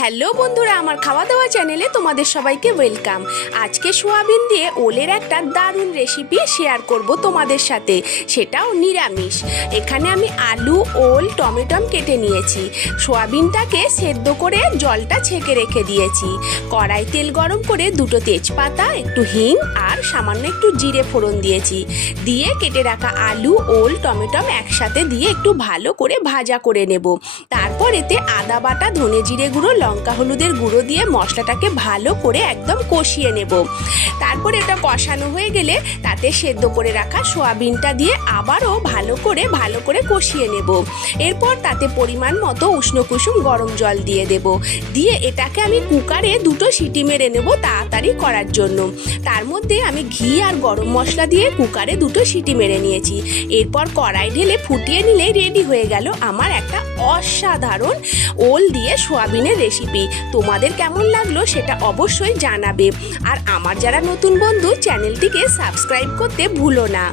Hello বন্ধুরা, আমার খাওয়া দাওয়া চ্যানেলে তোমাদের সবাইকে ওয়েলকাম। আজকে সোয়াবিন দিয়ে ওলের একটা দারুণ রেসিপি শেয়ার করব তোমাদের সাথে, সেটাও নিরামিষ। এখানে আমি আলু, ওল, টমেটো কেটে নিয়েছি। সোয়াবিনটাকে সেদ্ধ করে জলটা ছেঁকে রেখে দিয়েছি। কড়াই তেল গরম করে দুটো তেজপাতা, একটু হিং আর সামান্য একটু জিরে ফোড়ন দিয়েছি। দিয়ে কেটে রাখা আলু, ওল, টমেটো একসাথে দিয়ে একটু ভালো করে ভাজা করে নেব। তারপর এতে আদা বাটা, ধনে জিরে গুঁড়ো, লঙ্কা হলুদের গুঁড়ো দিয়ে মশলাটাকে ভালো করে একদম কষিয়ে নেব। তারপর এটা কষানো হয়ে গেলে তাতে সেদ্ধ করে রাখা সোয়াবিনটা দিয়ে আবারও ভালো করে কষিয়ে নেব। এরপর তাতে পরিমাণ মতো উষ্ণ কুসুম গরম জল দিয়ে দেব। দিয়ে এটাকে আমি কুকারে দুটো সিটি মেরে নেব তাড়াতাড়ি করার জন্য। তার মধ্যে আমি ঘি আর গরম মশলা দিয়ে কুকারে দুটো সিটি মেরে নিয়েছি। এরপর কড়াই ঢেলে ফুটিয়ে নিলেই রেডি হয়ে গেল আমার একটা অসাধারণ ওল দিয়ে সোয়াবিনের রেসিপি। তোমাদের কেমন লাগলো সেটা অবশ্যই জানাবে। আর আমার যারা নতুন বন্ধু, চ্যানেলটিকে সাবস্ক্রাইব করতে ভুলো না।